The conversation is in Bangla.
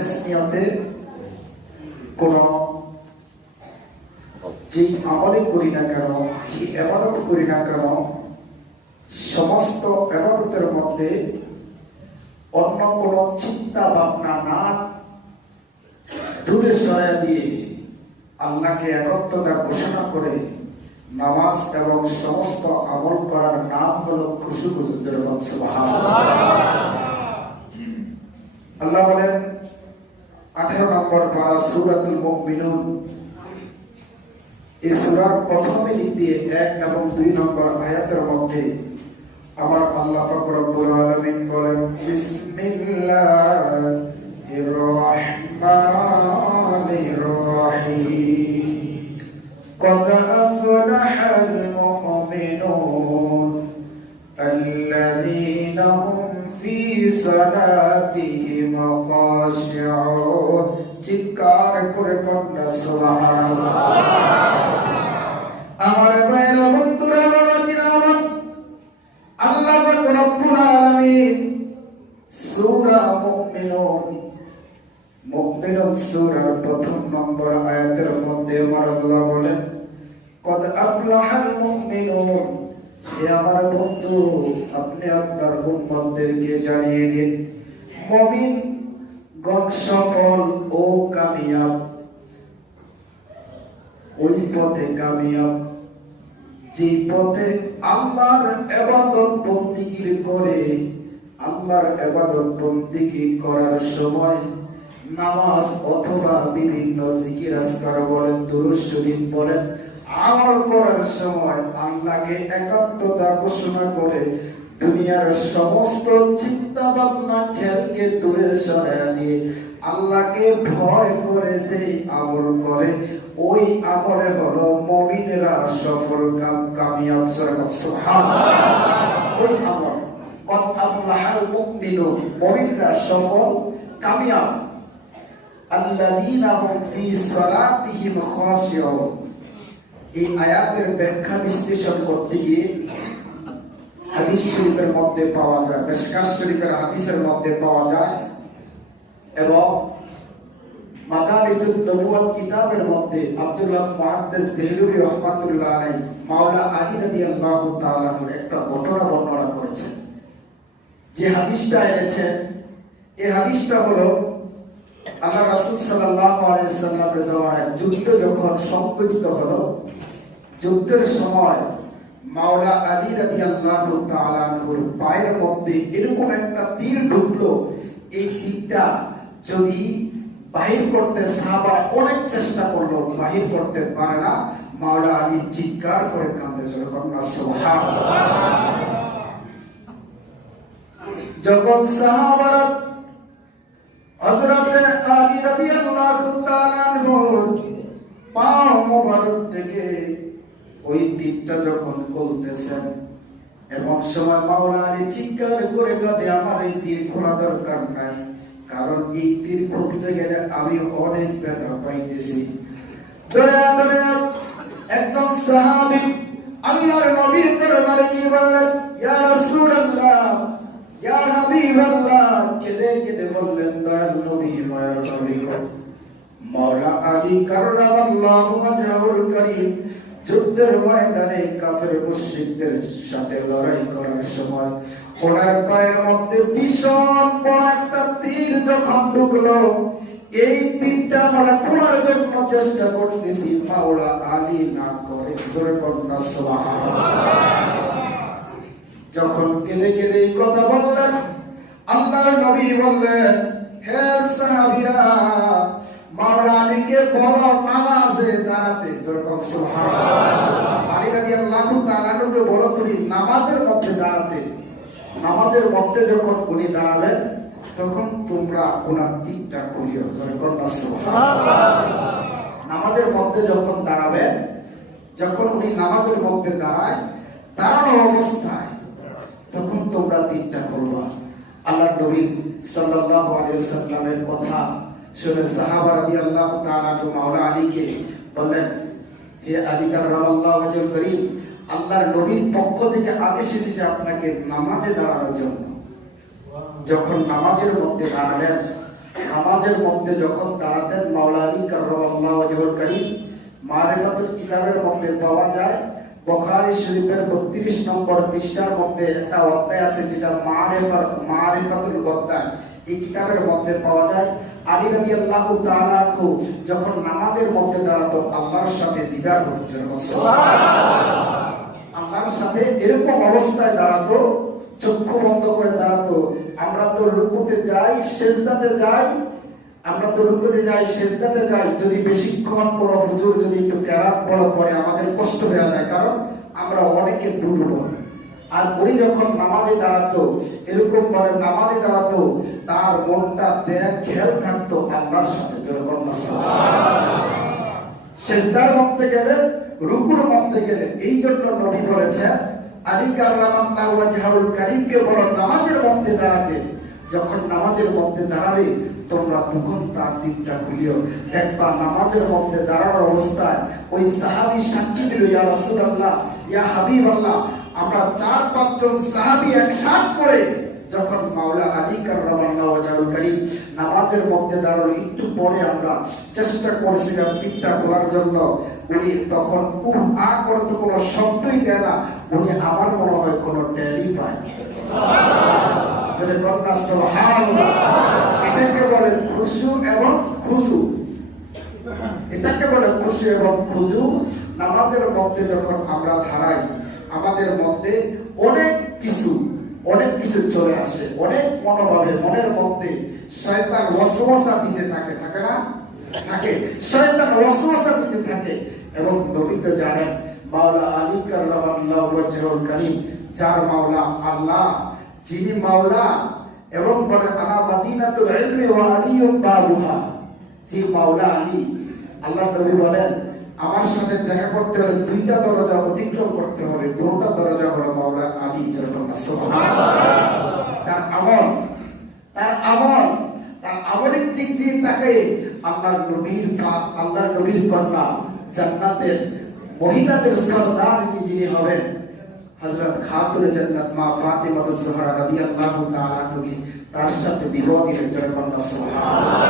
খালেস নিয়তে কোন যে আমলে করি না কেন, যে ইবাদত করি না কেন, সমস্ত ইবাদতের মধ্যে অন্য কোন চিন্তা ভাবনা না দূরে সরাইয়া দিয়ে আল্লাহকে একত্বতা ঘোষণা করে নামাজ এবং সমস্ত আমল করার নাম হলো খুশু খুশুদের আল্লাহ বলেন 18 নম্বর পারা সূরাতুল মুমিনুন। এই সূরার প্রথমে দিয়ে 1 এবং 2 নম্বর আয়াতের মধ্যে আমার আল্লাহ পাক রব্বুল আলামিন বলেন বিসমিল্লাহির রহমানির রহিম قد أفلح المؤمنون الذين هم في صلاتهم خاشعون চিৎকার করে কন্যা সুবহানাল্লাহ। আমার ভাইরা বন্ধুরা বাবাজিরা আমার আল্লাহ পাক রব্বুল আলামিন সূরা মুমিনুন সূরার প্রথম নম্বর আয়াতের মধ্যে আমার আল্লাহ বলেন কদ আফলাহাল মুমিনুন, হে আমার বন্ধু আপনি আপনার উম্মতদেরকে জানিয়ে দিন মুমিন গণ সফল ও কামিয়াব। ওই পথে কামিয়াব যে পথে আল্লাহর ইবাদত বন্দেগী করে, আল্লাহর ইবাদত বন্দেগী করার সময় নামাজ অথবা বিভিন্ন জিকির আজকার বলেন, দুরূদ শরীফ বলেন, আমল করার সময় আল্লাহকে একাত্মতা ঘোষণা করে দুনিয়ার সমস্ত চিন্তা ভাবনা খেয়ালকে দূরে সরাইয়া দিয়ে আল্লাহকে ভয় করে যে আমল করে, ওই আমলে হলো মুমিনেরা সফল কামিয়াব। সুবহানাল্লাহ। ওই আমল কদ আফলাহাল মুমিনুন, মুমিনরা সফল কামিয়াব। আল্লাযীনা হুম ফি সালাতিহিম খাশিউন। এই আয়াতের ব্যাখ্যা বিশ্লেষণ করতে গিয়ে হাদিস শরীফের মধ্যে পাওয়া যায়, মিশকাত শরীফের হাদিসের মধ্যে পাওয়া যায় এবং মাদারিসুন নবুওয়াত কিতাবের মধ্যে আব্দুল্লাহ মুহাদ্দিস দেহলভী রাহমাতুল্লাহ আলাইহি মাওলা আলী রাদিয়াল্লাহু তাআলা একটা ঘটনা বর্ণনা করেছেন। যে হাদিসটা এনেছেন এই হাদিসটা হলো আল্লাহ রাসূল সাল্লাল্লাহু আলাইহি সাল্লামের জামানায় যুদ্ধ যখন সংঘটিত হলো, যুদ্ধের সময় মাওলা আলী রাদিয়াল্লাহু তাআলা আনহুর পায়ের মধ্যে এরকম একটা তীর ঢুকলো। এই তীরটা যদি বাহির করতে সাহাবা অনেক চেষ্টা করলো, বাহির করতে পারে না। মাওলা আলী চিৎকার করে কাঁদে, সুবহানাল্লাহ। যখন সাহাবারা হযরত আলী রাদিয়াল্লাহু তাআলা আনহুর পা মোবারক থেকে ওই তীরটা যখন খুলতেছেন, এমন সময় মাওলা আলী চিৎকার করে কাঁদে, আমার এই তীর খোলা দরকার নাই, কারণ এই তীর খুলতে গেলে আমি অনেক ব্যথা পাইতেছি। একজন সাহাবী আল্লাহর নবীর দরবারে গিয়ে বললেন, ইয়া রাসূলুল্লাহ, ইয়া হাবিবাল্লাহ, কেঁদে কেঁদে বললেন, দয়াল নবী, মায়ার নবী, মাওলা আলী কাররামাল্লাহু ওয়াজহুল কারীম যুদ্ধের ময়দানে কাফের মুশরিকদের সাথে লড়াই করার সময় ওনার পায়ের মধ্যে ভীষণ বড় একটা তীর যখন ঢুকলো, এই তীরটা আমরা খোলার জন্য চেষ্টা করতেছি, মাওলা আলী না করে জোরে কন্যা সুবহানাল্লাহ। যখন কেঁদে কেঁদে এই কথা বললেন, আল্লাহর নবী বললেন, হে সাহাবীরা, মাওলা আলীকে বলো নামাজে দাঁড়াতে, জোরে কন্যা সুবহানাল্লাহ। আলী রাদিয়াল্লাহু তাআলা আনহুকে বলো তুমি নামাজের মধ্যে দাঁড়াতে। নামাজের মধ্যে যখন উনি দাঁড়াবেন তখন তোমরা ওনার তীরটা খুলিও, জোরে কন্যা সুবহানাল্লাহ। নামাজের মধ্যে যখন দাঁড়াবেন, যখন উনি নামাজের মধ্যে দাঁড়ানো অবস্থায় তখন তোমরা তীরটা খুলবা। আল্লাহর নবী সাল্লাল্লাহু আলাইহি ওয়াসাল্লামের কথা শুনে সাহাবা রাদিয়াল্লাহু তাআলা আনহু মাওলা আলীকে বললেন, হে আলী কাররামাল্লাহু ওয়াজহুল কারীম, আল্লাহর নবীর পক্ষ থেকে আদেশ এসেছে আপনাকে নামাজে দাঁড়ানোর জন্য। যখন নামাজের মধ্যে দাঁড়ালেন নামাজের মধ্যে যখন দাঁড়াতেন মাওলা আলী কাররামাল্লাহু ওয়াজহুল কারীম মারিফাতুল কিতাবের মধ্যে পাওয়া যায়। বুখারী শরীফের 32 নম্বর পৃষ্ঠার মধ্যে একটা অধ্যায় আছে যেটা মারিফাতুল গদ্দার। এই কিতাবের মধ্যে পাওয়া যায় আলী রাদিয়াল্লাহু তাআলা আনহু যখন নামাজের মধ্যে দাঁড়াতো আল্লাহর সাথে দিদার হতো। সুবহানাল্লাহ। আল্লাহর সাথে এরকম অবস্থায় দাঁড়াতো, চক্ষু বন্ধ করে দাঁড়াতো। আমরা তো রুকুতে যাই, সিজদাতে যাই, যদি বেশিক্ষণ পড়ো হুজুর যদি একটু কেরাত পড়া করে আমাদের কষ্ট হয়ে যায়, কারণ আমরা অনেকে দুর্বল। আর উনি যখন নামাজে দাঁড়াতো এরকম ভাবে নামাজে দাঁড়াতো তার মনটা খেয়াল থাকতো আল্লাহর সাথে। সিজদার মধ্যে গেলে, রুকুর মধ্যে গেলে, এই জন্য নবী বলেছেন আলী কাররামাল্লাহু ওয়াজহুল কারীমকে বলো নামাজের মধ্যে দাঁড়াতে। যখন নামাজের মধ্যে দাঁড়াবে তোমরা তখন তার দিকটা খুলিও। দেখবা নামাজের মধ্যে দাঁড়ানোর অবস্থায় ওই সাহাবী সাক্ষী দিল, ইয়া রাসূলুল্লাহ, ইয়া হাবিবাল্লাহ, আমরা 4-5 জন সাহাবী একসাথে করে যখন মাওলা আলী কাররামাল্লাহু ওয়াজহুল কারীম নামাজের মধ্যে দাঁড়ালো, একটু পরে আমরা চেষ্টা করেছিলাম দিকটা খোলার জন্য। উনি তখন করে তো কোনো শব্দই দেয় না, উনি আমার মনে হয় কোনো টেরই পায়। এটাকে বলে খুশু এবং খুশু। এটাকে বলে খুশু এবং খুশু। নামাজের মধ্যে যখন আমরা দাঁড়াই আমাদের মধ্যে অনেক কিছু চলে আসে, অনেক মনোভাবে মনের মধ্যে শয়তান ওয়াসওয়াসা দিতে থাকে, থাকে না? থাকে, শয়তান ওয়াসওয়াসা দিতে থাকে। এবং নবী তো জানেন মাওলা আলী কাররামাল্লাহু ওয়াজহুল কারীম, যার মাওলা আল্লাহ, যিনি মাওলা এবং বলেন আনা মাদিনাতুল ইলমি ওয়া আলিয়ুম বাবুহা, যে মাওলা আলী। আল্লাহ নবী বলেন আমার সাথে দেখা করতে হলে 2টা দরজা অতিক্রম করতে হবে, 2টা দরজা হলো মাওলা আলী। সুবহানাল্লাহ। তার আমলের দিক দিয়ে তাকে আল্লাহর নবীর কন্যা, জান্নাতের মহিলাদের সরদার যিনি হবেন হযরত খাতুনে জান্নাত মা ফাতিমা যুহরা রাদিয়াল্লাহু তাআলা আনহা, তার সাথে বিবাহ দিলেন। সুবহানাল্লাহ।